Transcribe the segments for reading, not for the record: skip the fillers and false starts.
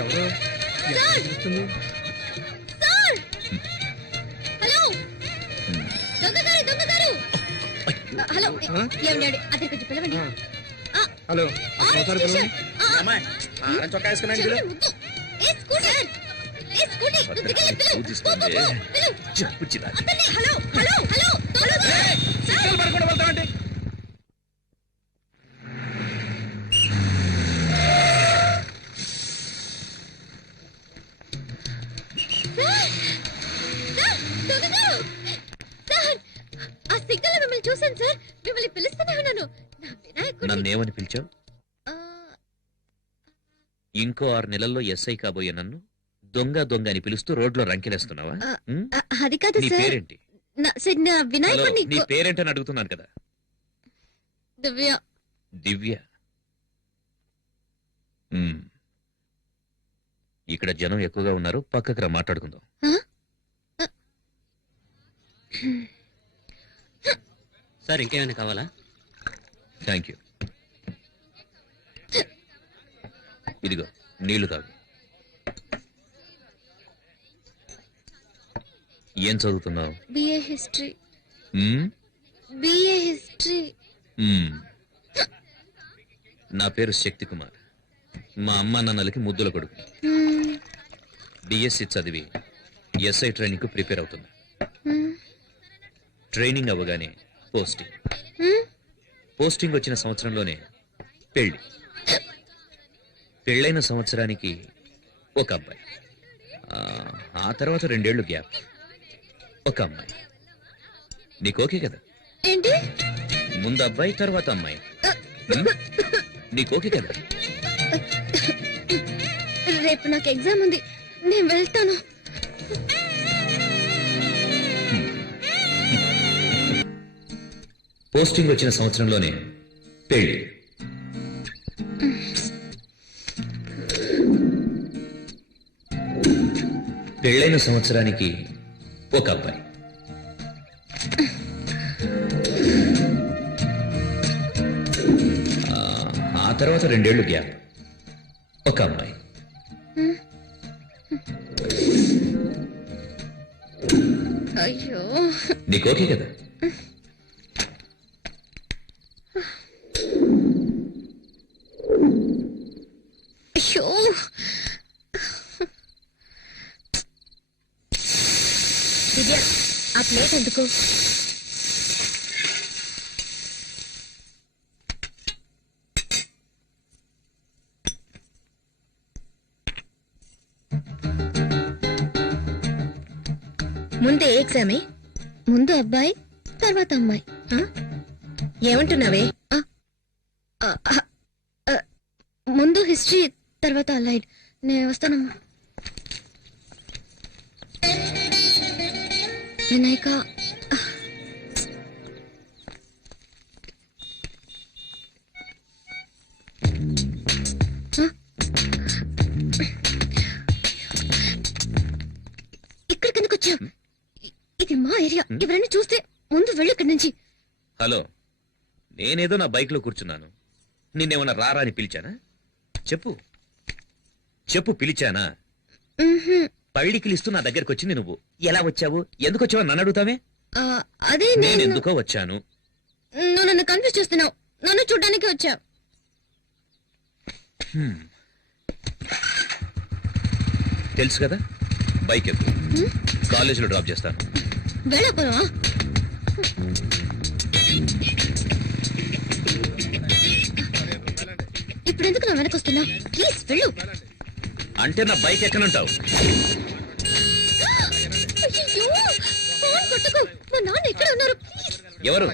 ఎవరు hello దొంగగారు hello ఏమండి అతని కొంచెం పిలవండి. హలో చొక్కా వేసుకున్నాను. ఆ సిగ్నల్ మిమ్మల్ని చూసాను సార్. మిమ్మల్ని పిలుస్తూనే ఉన్నాను. నన్నేమని పిలిచావు? ఇంకో 6 నెలల్లో ఎస్ఐ కాబోయే నన్ను దొంగ దొంగ అని పిలుస్తూ రోడ్లో రంకెలేస్తున్నావా? అది కాదు నీ సార్. పేరేంటి? వినాయకుడిని. నీ పేరేంటని అడుగుతున్నాను కదా. దివ్య. దివ్య. ఇక్కడ జనం ఎక్కువగా ఉన్నారు, పక్కకు రా మాట్లాడుకుందాం. సార్ ఇంకేమైనా కావాలా? Thank you. ఇదిగో నీళ్లు తాగు. ఏం చదువుతున్నావు? BA history. BA history. నా పేరు శక్తి కుమార్. మా అమ్మ నాన్నలకి ముద్దుల కొడుకు. డిఎస్సి చదివి ఎస్ఐ ట్రైనింగ్ కు ప్రిపేర్ అవుతున్నా. ట్రైనింగ్ అవ్వగానే పోస్టింగ్ వచ్చిన సంవత్సరంలోనే పెళ్లి. పెళ్ళైన సంవత్సరానికి ఒక అబ్బాయి. ఆ తర్వాత 2 ఏళ్లు గ్యాప్, ఒక అమ్మాయి. నీకు ఓకే కదా? ఏంటి? ముందు అబ్బాయి తర్వాత అమ్మాయి. నీకు ఓకే కదా? రేపు నాకు ఎగ్జామ్ ఉంది, నేను వెళ్తాను. పోస్టింగ్ వచ్చిన సంవత్సరంలోనే పెళ్లి. పెళ్ళైన సంవత్సరానికి ఒక అబ్బాయి. ఆ తర్వాత 2 ఏళ్లు గ్యాప్, ఒక అమ్మాయి. అయ్యో, నీకు ఓకే కదా? అయ్యో, దివ్య ఆ ప్లేట్ ఎందుకు? ముందే ఎగ్జామే, ముందు అబ్బాయి తర్వాత అమ్మాయి. ఏమంటున్నావే? ముందు హిస్టరీ తర్వాత అలైడ్. నేను వస్తానమ్మా. వినాయక, ఇక్కడికి ఎందుకు వచ్చావు? ఇది మా ఏరియా. ఎవరైనా చూస్తే ముందు వెళ్ళు ఇక్కడి నుంచి. హలో, నేనేదో నా బైక్ లో కూర్చున్నాను. నిన్నేమన్నా రారా అని పిలిచానా? చెప్పు చెప్పు, పిలిచానా? పళ్ళికిలిస్తూ నా దగ్గరకు వచ్చింది నువ్వు. ఎలా వచ్చావు, ఎందుకు వచ్చావు నన్ను అడుగుతావే? అదే నేను ఎందుకో వచ్చాను. నువ్వు నన్ను కన్ఫ్యూజ్ చేస్తున్నావు. నన్ను చూడ్డానికి వచ్చావు. తెలుసు కదా, బైక్ ఎక్కు, కాలేజీలో డ్రాప్ చేస్తాను. వెళ్ళపోవా? ఇప్పుడు ఎందుకు నా వెనకొస్తున్నావు? ప్లీజ్ వెళ్ళు. అంటే నా బైక్ ఎక్కనంటావు? ఎవరు?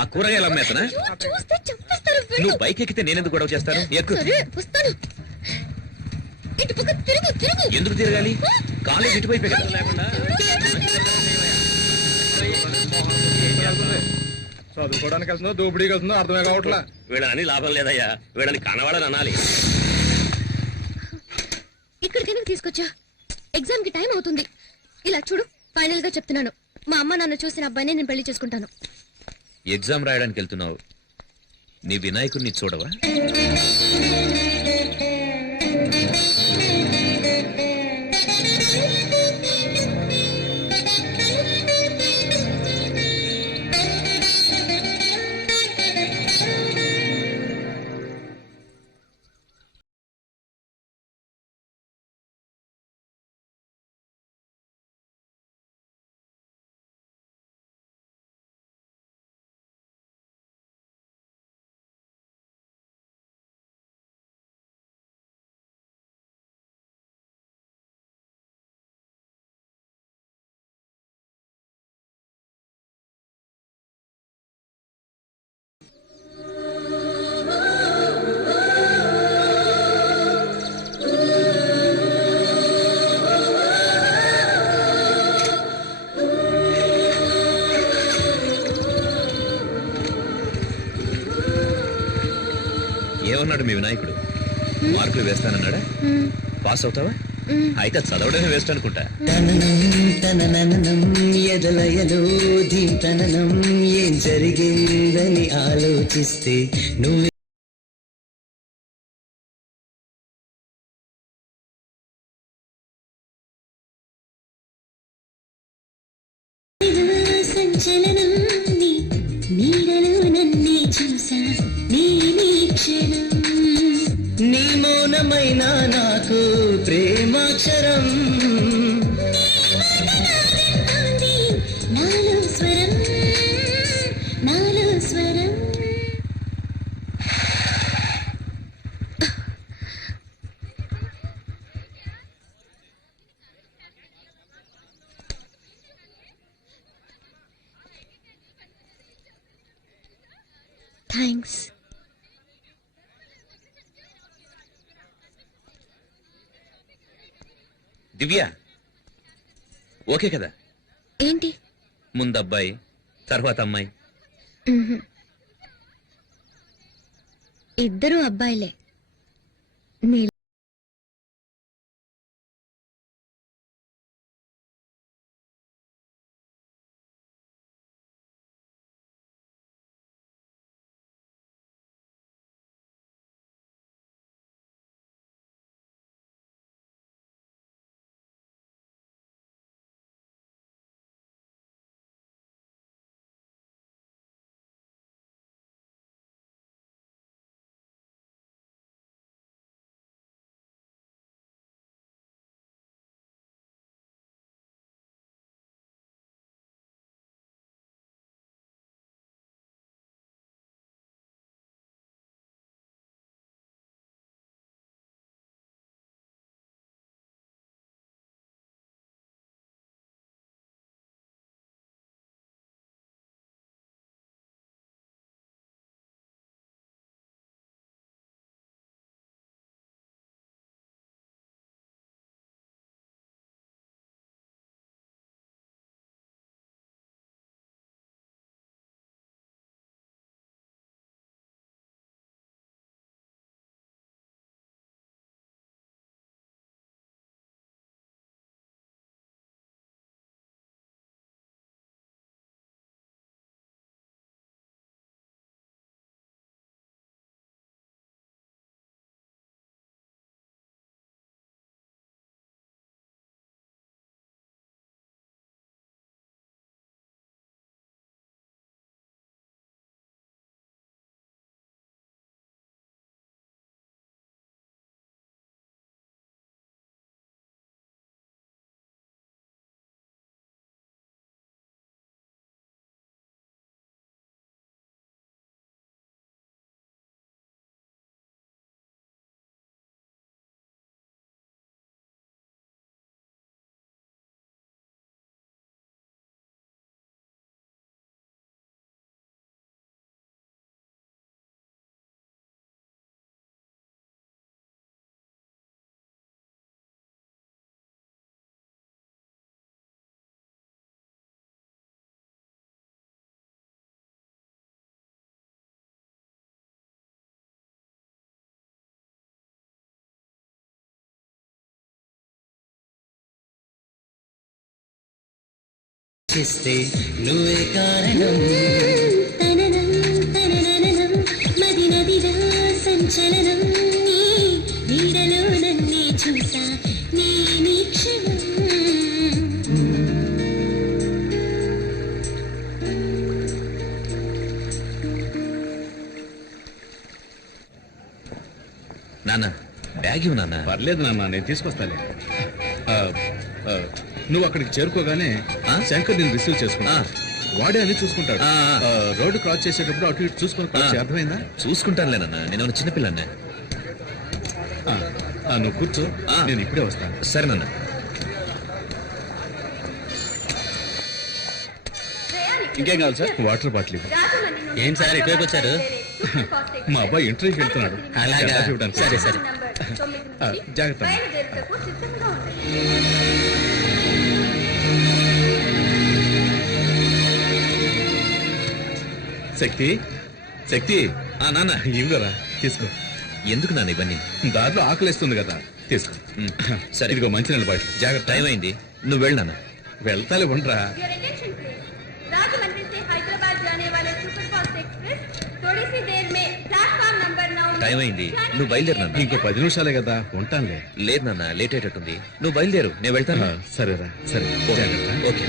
ఆ కూరగాయలు అమ్మేతనా? నువ్వు బైక్ ఎక్కితే నేనెందుకు గొడవ చేస్తాను? ఎక్కు. ఎందుకు తిరగాలి? కాలేజ్ ఇటువైపే కదా. చదువుకోవడానికి వెళ్తుందో దోపిడీకి వెళ్తుందో అర్థమే కావట్లా. వీళ్ళని లాభం లేదయ్యా, వీళ్ళని కనవాడని అనాలి. ఇక్కడికి ఎందుకు తీసుకొచ్చా? ఎగ్జామ్ కి టైం అవుతుంది. ఇలా చూడు, ఫైనల్ గా చెప్తున్నాను, మా అమ్మ నాన్న చూసిన అబ్బాయిని నేను పెళ్లి చేసుకుంటాను. ఎగ్జామ్ రాయడానికి వెళ్తున్నావు, నీ వినాయకుడిని చూడవా? ఏమన్నాడు మీ వినాయకుడు? మార్కులు వేస్తానన్నాడా? పాస్ అవుతావా? అయితే చదవడమే వేస్ట్ అనుకుంటా. ఎదలయలో ధీతననం ఏం జరిగిందని ఆలోచిస్తే నువ్వు సంచలనం నీడలో నన్నే చూసా నీ క్షణం నీ మౌనమైన నాకు ప్రేమాక్షరం నాలో స్వరం నాలో స్వరం థ్యాంక్స్. దివ్య, ఓకే కదా? ఏంటి? ముందు అబ్బాయి, తర్వాత అమ్మాయి. ఇద్దరు అబ్బాయిలే. నీ చేస్తే నువ్వే కారణం తననం తనననం మది నాన్న బ్యాగ్ ఇవ్వు నాన్న. పర్లేదు నాన్న, నేను తీసుకొస్తాలే. ఆ, ఆ, నువ్వు అక్కడికి చేరుకోగానే ఆ? శంకర్ నేను రిసీవ్ చేసుకున్నా. ఆ. వాడే అన్ని చూసుకుంటాడు. ఆ, ఆ. రోడ్డు క్రాస్ చేసేటప్పుడు అటు ఇటు చూసుకుని cross చేయి, అర్థమైందా? చూసుకుంటానులేనన్నా, నేను చిన్నపిల్లనే. ఆ, ఆ, నువ్వు కూర్చో, ఆ. నేను ఇప్పుడే వస్తాను. సరే నాన్న. ఇంకేం కావాలి సార్? వాటర్ బాటిల్ ఇవ్వు. ఏం సార్ ఇటువైపు వచ్చారు? మా అబ్బాయి ఇంటర్వ్యూకి వెళ్తున్నాడు. అలాగా? కాఫీ ఇవ్వడానికి. సరే, సరే. ఆ, జాగ్రత్త. శక్తి, శక్తి, నాన్న ఇవ్వు కదా, తీసుకో. ఎందుకు నాన్న ఇవన్నీ? దారిలో ఆకలిస్తుంది కదా, తీసుకో. సరే. ఇదిగో మంచినీళ్ళ బాటిల్, జాగ్రత్త. టైం అయింది, నువ్వు వెళ్ళు నాన్న. వెళ్తాలే, ఉండరా. राजमंड्री से हैदराबाद जाने वाले सुपरफास्ट एक्सप्रेस थोड़ी सी देर में प्लेटफॉर्म नंबर 9 టైం అయింది, నువ్వు బయలుదేరు నాన్న. ఇంకో 10 నిమిషాలే కదా, ఉంటానులే. లేదు నాన్న, లేట్ అయ్యేటట్టుంది. నువ్వు బయలుదేరు, నేను వెళ్తాను. సరేరా, సరే, జాగ్రత్త. ఓకే.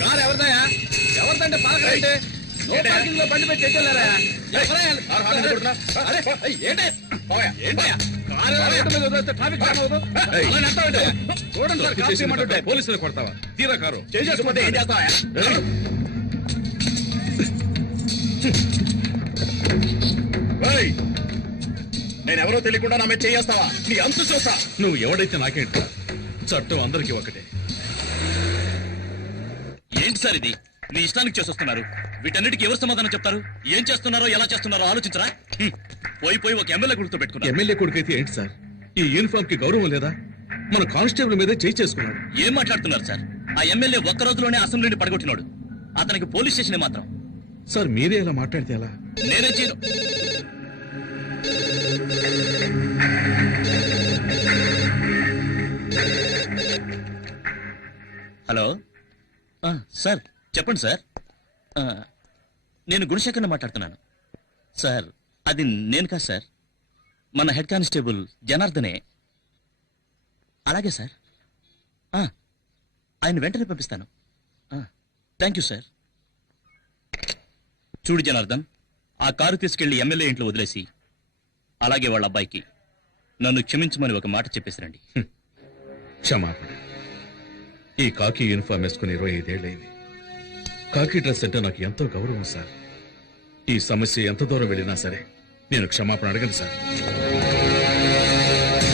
కారు ఎవరిదయా? ఎవరిదంటే పార్కింగ్ లో బండి పెట్టి ఎక్కెళ్ళారా? చూడండి సార్, కాఫీ ఇమ్మంటుంటే పోలీసులు కొడతావా? తీరా కారు చేసుకుంటే ఏం చేస్తావా? నేనెవరో తెలియకుండా నా మీద చేస్తావా? నీ అంతు చూస్తా. నువ్వు ఎవడైతే నాకేంటి, చట్టం అందరికీ ఒకటే. ఏంటి సార్ ఇది? మీ ఇష్టానికి చేసేస్తున్నారు. వీటన్నిటికీ ఎవరు సమాధానం చెప్తారు? ఏం చేస్తున్నారో ఎలా చేస్తున్నారో ఆలోచించరా? పోయి ఒక ఎమ్మెల్యే గుర్తు పెట్టుకున్నారు. ఎమ్మెల్యే కొడుకైతే ఏంటి సార్, ఈ యూనిఫామ్ కి గౌరవం లేదా? మన కానిస్టేబుల్ మీదే చేయి చేసుకున్నాడు. ఏం మాట్లాడుతున్నారు సార్? ఆ ఎమ్మెల్యే ఒక్క రోజులోనే అసెంబ్లీని పడగొట్టినాడు. అతనికి పోలీస్ స్టేషన్ మాత్రం. సార్ మీరే ఇలా మాట్లాడితే ఎలా? నేనే చేయను. హలో సార్, చెప్పండి సార్. నేను గుణశేఖర్ని మాట్లాడుతున్నాను సార్. అది నేను కాదు సార్, మన హెడ్ కానిస్టేబుల్ జనార్దనే. అలాగే సార్, ఆయన వెంటనే పంపిస్తాను. Thank you sir. చూడు జనార్దన్, ఆ కారు తీసుకెళ్లి ఎమ్మెల్యే ఇంట్లో వదిలేసి అలాగే వాళ్ళ అబ్బాయికి నన్ను క్షమించమని ఒక మాట చెప్పేసిరండి. క్షమాపణ. ఈ కాకి యూనిఫామ్ వేసుకుని 25 ఏళ్ళైంది. కాకి డ్రెస్ అంటే నాకు ఎంతో గౌరవం సార్. ఈ సమస్య ఎంత దూరం వెళ్ళినా సరే నేను క్షమాపణ అడగను సార్.